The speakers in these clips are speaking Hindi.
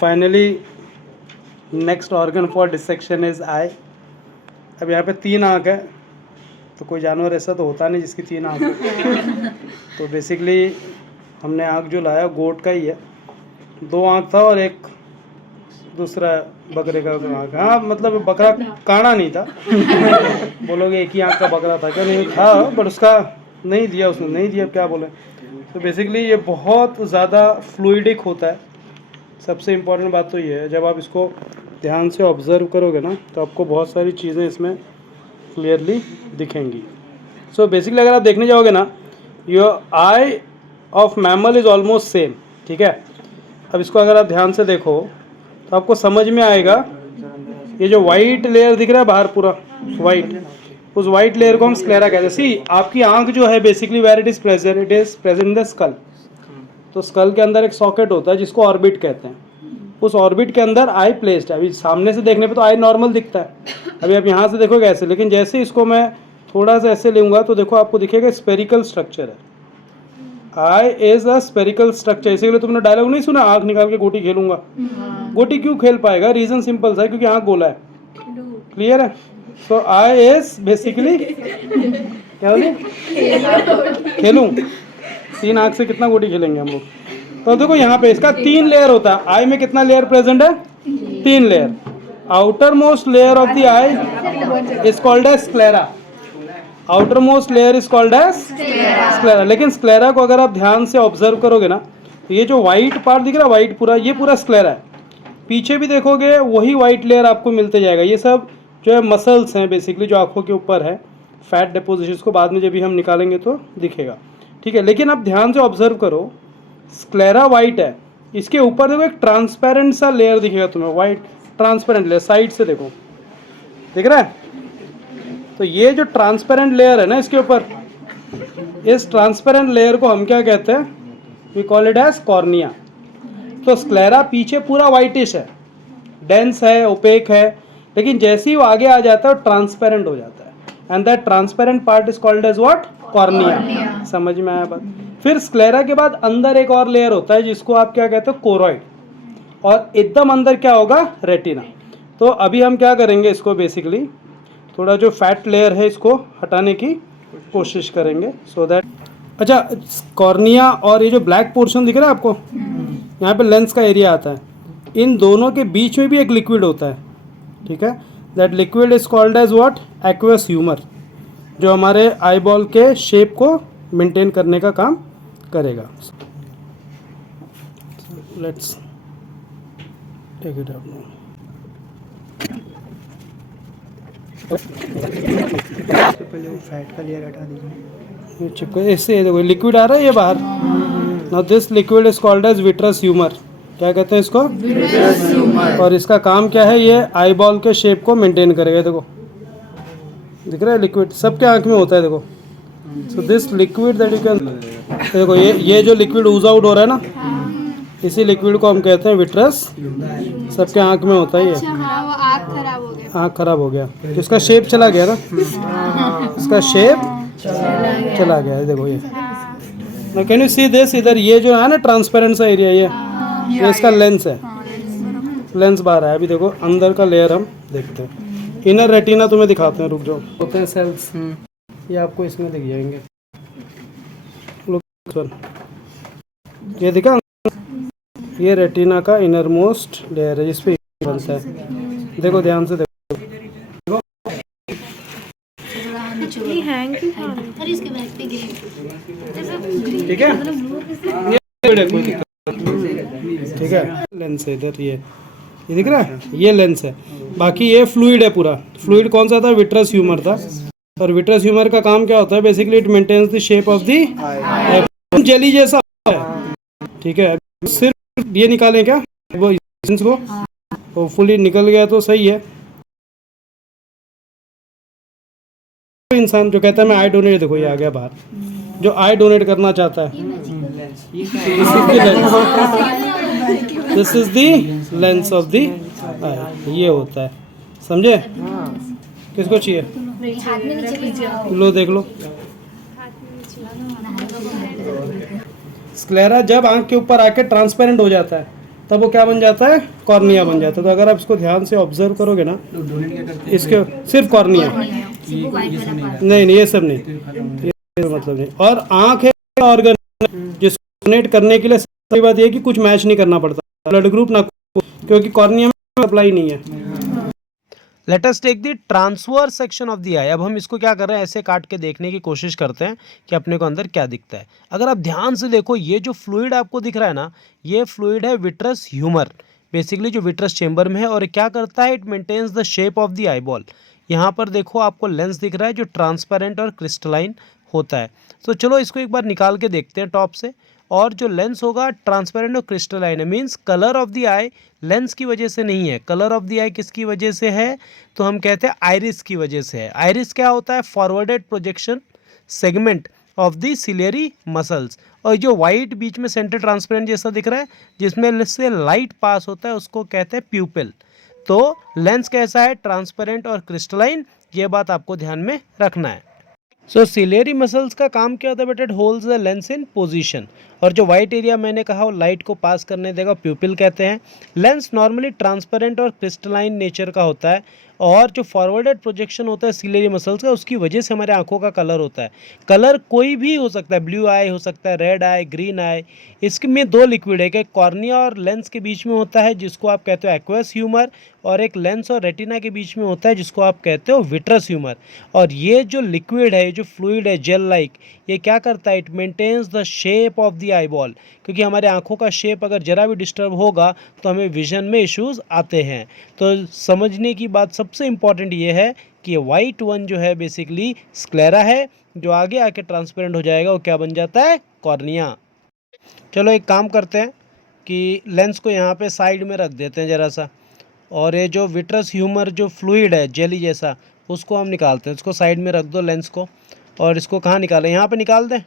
Finally next organ for dissection is I. अब यहाँ पे 3 आँख है, तो कोई जानवर ऐसा तो होता नहीं जिसकी 3 आँख हो। तो बेसिकली हमने आँख जो लाया गोट का ही है। 2 आँख था और एक दूसरा बकरे का आँख। हाँ मतलब बकरा काना नहीं था। बोलोगे एक ही आँख का बकरा था क्या? नहीं था, बट उसका नहीं दिया, उसने नहीं दिया, क्या बोले। तो बेसिकली ये बहुत ज़्यादा फ्लूइडिक होता है। सबसे इम्पॉर्टेंट बात तो ये है, जब आप इसको ध्यान से ऑब्ज़र्व करोगे ना तो आपको बहुत सारी चीज़ें इसमें क्लियरली दिखेंगी। सो बेसिकली अगर आप देखने जाओगे ना, your I of mammal is almost same, ठीक है। अब इसको अगर आप ध्यान से देखो तो आपको समझ में आएगा, ये जो वाइट लेयर दिख रहा है बाहर पूरा वाइट, उस वाइट लेयर को हम स्क्लेरा कहते हैं। सी आपकी आंख जो है basically where it is present in the skull. तो स्कल के अंदर एक सॉकेट होता है जिसको ऑर्बिट कहते हैं। उस ऑर्बिट के अंदर आई प्लेस्ड है। अभी सामने से देखने पे तो आई नॉर्मल दिखता है, अभी आप यहाँ से देखोगे ऐसे, लेकिन जैसे इसको मैं थोड़ा सा ऐसे लूँगा तो देखो आपको दिखेगा स्पेरिकल स्ट्रक्चर है। I is a spherical structure. इसीलिए तुमने डायलॉग नहीं सुना, आँख निकाल के गोटी खेलूंगा। गोटी क्यों खेल पाएगा? रीजन सिंपल सा है, क्योंकि आँख गोला है। क्लियर है? सो आई इज बेसिकली क्या बोले, खेलूं। 3 आँख से कितना गोटी खेलेंगे हम लोग? तो देखो यहाँ पे इसका 3 लेयर होता है। आई में कितना लेयर प्रेजेंट है? 3 layer. Outer most layer of the eye is called as sclera. Outer most layer is called as sclera. लेकिन स्क्लेरा को अगर आप ध्यान से ऑब्जर्व करोगे ना, तो ये जो व्हाइट पार्ट दिख रहा है, व्हाइट पूरा, ये पूरा स्क्लेरा है। पीछे भी देखोगे वही व्हाइट लेयर आपको मिलते जाएगा। ये सब जो है मसल्स हैं बेसिकली, जो आंखों के ऊपर है, फैट डिपोजिशंस को बाद में जब भी हम निकालेंगे तो दिखेगा, ठीक है। लेकिन आप ध्यान से ऑब्जर्व करो, स्क्लेरा वाइट है, इसके ऊपर देखो एक ट्रांसपेरेंट सा लेयर दिखेगा तुम्हें, वाइट ट्रांसपेरेंट लेयर। साइड से देखो, दिख रहा है? तो ये जो ट्रांसपेरेंट लेयर है ना इसके ऊपर, इस ट्रांसपेरेंट लेयर को हम क्या कहते हैं? We call it as cornea. तो स्क्लेरा पीछे पूरा वाइटिश है, डेंस है, ओपेक है, लेकिन जैसे ही वो आगे आ जाता है वो ट्रांसपेरेंट हो जाता है, and that transparent part is called as what? Cornea. समझ में आया बात? फिर स्क्लेरा के बाद अंदर एक और लेयर होता है जिसको आप क्या कहते हो? कोरॉइड। और एकदम अंदर क्या होगा? रेटिना। तो अभी हम क्या करेंगे, इसको बेसिकली थोड़ा जो फैट लेयर है इसको हटाने की कोशिश करेंगे, सो दैट। अच्छा, कॉर्निया और ये जो ब्लैक पोर्शन दिख रहा है आपको, यहाँ पे लेंस का एरिया आता है, इन दोनों के बीच में भी एक लिक्विड होता है, ठीक है। That liquid is called as what? Aqueous humour, जो हमारे आई बॉल के शेप को मेंटेन करने का काम करेगा। Let's take it out now. पहले वो फैट का लेयर हटा दीजिए। ये चिपको, इससे देखो लिक्विड आ रहा है ये बाहर। Now this liquid is called as vitreous humour. क्या कहते हैं इसको? Vitreous humour. और इसका काम क्या है? ये आई बॉल के शेप को मेंटेन करेगा। देखो दिख रहा है लिक्विड, सबके आंख में होता है, देखो। So this liquid that you can, देखो ये जो लिक्विड ऊज आउट हो रहा है ना, इसी लिक्विड को हम कहते हैं विट्रस। सबके आंख में होता है ये। आँख खराब हो गया, आँख खराब हो गया तो इसका शेप चला गया ना, इसका शेप चला गया है। देखो ये, कैन यू सी दिस? इधर ये जो है ना ट्रांसपेरेंट सा एरिया, ये इसका लेंस है, लेंस बाहर है। अभी देखो अंदर का लेयर हम देखते हैं। इनर रेटिना तुम्हें दिखाते हैं, रुक जाओ। होते हैं सेल्स, ये आपको इसमें दिख जाएंगे। ये दिखा, ये रेटिना का इनर मोस्ट लेयर है जिस पे बनता है। देखो ध्यान से देखो, ठीक है। ठीक है, लेंस है इधर, ये दिख रहा है, ये लेंस है। बाकी ये फ्लूइड है पूरा। फ्लूइड कौन सा था? विट्रस ह्यूमर था। और विट्रस ह्यूमर का काम क्या होता है? Basically it maintains the shape of the jelly जैसा है, ठीक है। सिर्फ ये निकालें क्या वो लेंस को? होपफुली निकल गया तो सही है। इंसान जो कहता है मैं आई डोनेट, देखो ये आ गया बाहर, जो आई डोनेट करना चाहता है, this is the lens of the eye, ये होता है, समझे? किसको चाहिए? लो देख लो। स्क्लेरा जब आंख के ऊपर आके ट्रांसपेरेंट हो जाता है तब वो क्या बन जाता है, कॉर्निया बन जाता है। तो अगर आप इसको ध्यान से ऑब्जर्व करोगे ना, इसके सिर्फ कॉर्निया, नहीं ये सब नहीं, ये मतलब नहीं। और आँख है ऑर्गन जिसको डोनेट करने के लिए सही बात ये है कि कुछ मैच नहीं करना पड़ता, ब्लड ग्रुप ना, क्योंकि कॉर्निया में अप्लाई नहीं है। Let us take the transverse section of the eye. अब हम इसको क्या कर रहे हैं, ऐसे काट के देखने की कोशिश करते हैं कि अपने को अंदर क्या दिखता है। अगर आप ध्यान से देखो, ये जो फ्लूइड आपको दिख रहा है ना, ये फ्लूइड है विट्रस ह्यूमर, बेसिकली जो विट्रस चेंबर में है। और क्या करता है, it maintains the shape of the eye ball. यहाँ पर देखो आपको लेंस दिख रहा है जो ट्रांसपेरेंट और क्रिस्टलाइन होता है। तो चलो इसको एक बार निकाल के देखते हैं टॉप से। और जो लेंस होगा ट्रांसपेरेंट और क्रिस्टलाइन है, means colour of the eye lens की वजह से नहीं है। कलर ऑफ द आई किसकी वजह से है, तो हम कहते हैं आइरिस की वजह से है। आइरिस क्या होता है, forwarded projection segment of the ciliary muscles. और जो वाइट बीच में सेंटर ट्रांसपेरेंट जैसा दिख रहा है जिसमें से लाइट पास होता है उसको कहते हैं प्यूपिल। तो लेंस कैसा है, ट्रांसपेरेंट और क्रिस्टलाइन, ये बात आपको ध्यान में रखना है। सो सिलेरी मसल्स का काम क्या होता है बेटा, it holds the lens in position. और जो वाइट एरिया मैंने कहा वो लाइट को पास करने देगा, प्यूपिल कहते हैं। लेंस नॉर्मली ट्रांसपेरेंट और क्रिस्टलाइन नेचर का होता है। और जो फॉरवर्डेड प्रोजेक्शन होता है सिलेरी मसल्स का, उसकी वजह से हमारे आंखों का कलर होता है। कलर कोई भी हो सकता है, ब्लू आई हो सकता है, रेड आई, ग्रीन आई। इसमें दो लिक्विड है, एक कॉर्निया और लेंस के बीच में होता है जिसको आप कहते हो एक्वस ह्यूमर, और एक लेंस और रेटिना के बीच में होता है जिसको आप कहते हो विट्रस ह्यूमर। और ये जो लिक्विड है, ये जो फ्लूइड है जेल लाइक, ये क्या करता है, it maintains the shape of the eye ball. क्योंकि हमारे आंखों का शेप अगर जरा भी डिस्टर्ब होगा तो हमें विजन में इश्यूज आते हैं। तो समझने की बात सबसे इम्पॉर्टेंट ये है कि वाइट वन जो है बेसिकली स्क्लेरा है, जो आगे आके ट्रांसपेरेंट हो जाएगा वो क्या बन जाता है, कॉर्निया। चलो एक काम करते हैं कि लेंस को यहाँ पे साइड में रख देते हैं ज़रा सा, और ये जो विट्रस ह्यूमर जो फ्लूइड है जेली जैसा, उसको हम निकालते हैं। इसको साइड में रख दो लेंस को, और इसको कहाँ निकालें, यहाँ पे निकाल दें।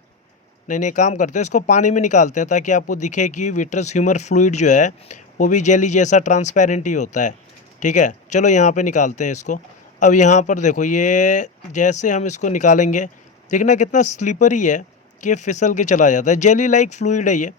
नहीं काम करते हैं, इसको पानी में निकालते हैं ताकि आपको दिखे कि विट्रस ह्यूमर फ्लूइड जो है वो भी जेली जैसा ट्रांसपेरेंट ही होता है। ठीक है, चलो यहाँ पे निकालते हैं इसको। अब यहाँ पर देखो, ये जैसे हम इसको निकालेंगे, देखना कितना स्लिपरी है कि ये फिसल के चला जाता है, जेली लाइक फ्लूइड है ये।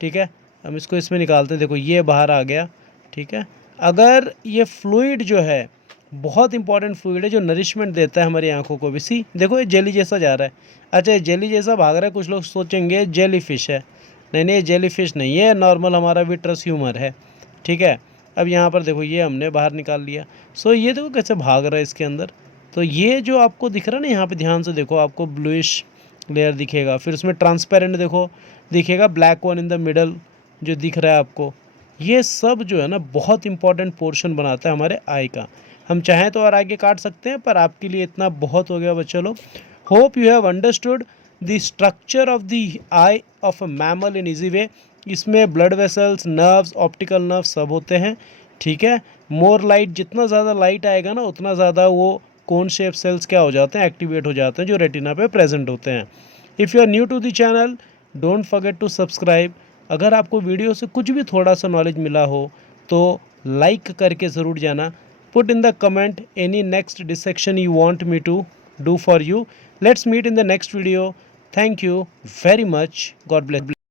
ठीक है, हम इसको इसमें निकालते हैं, देखो ये बाहर आ गया। ठीक है, अगर ये फ्लूइड जो है बहुत इंपॉर्टेंट फ्लूइड है जो नरिशमेंट देता है हमारी आंखों को भी। सी देखो ये जेली जैसा जा रहा है, अच्छा ये जेली जैसा भाग रहा है, कुछ लोग सोचेंगे जेली फिश है। नहीं ये जेली फिश नहीं है, नॉर्मल हमारा विट्रस ह्यूमर है। ठीक है, अब यहाँ पर देखो ये हमने बाहर निकाल लिया। सो ये देखो कैसे भाग रहा है इसके अंदर। तो ये जो आपको दिख रहा है ना, यहाँ पे ध्यान से देखो, आपको ब्लूइश लेयर दिखेगा, फिर उसमें ट्रांसपेरेंट देखो दिखेगा, black one in the middle जो दिख रहा है आपको। ये सब जो है ना बहुत इंपॉर्टेंट पोर्शन बनाता है हमारे आई का। हम चाहें तो और आगे काट सकते हैं, पर आपके लिए इतना बहुत हो गया बच्चों लोग। Hope you have understood the structure of the eye of a mammal in easy way. इसमें blood vessels, nerves, optical nerve सब होते हैं। ठीक है, मोर लाइट, जितना ज़्यादा लाइट आएगा ना उतना ज़्यादा वो कोन शेप सेल्स क्या हो जाते हैं, एक्टिवेट हो जाते हैं, जो रेटिना पे प्रेजेंट होते हैं। If you are new to the channel, don't forget to subscribe. अगर आपको वीडियो से कुछ भी थोड़ा सा नॉलेज मिला हो तो लाइक करके ज़रूर जाना। Put in the comment any next dissection you want me to do for you. Let's meet in the next video. Thank you very much. God bless.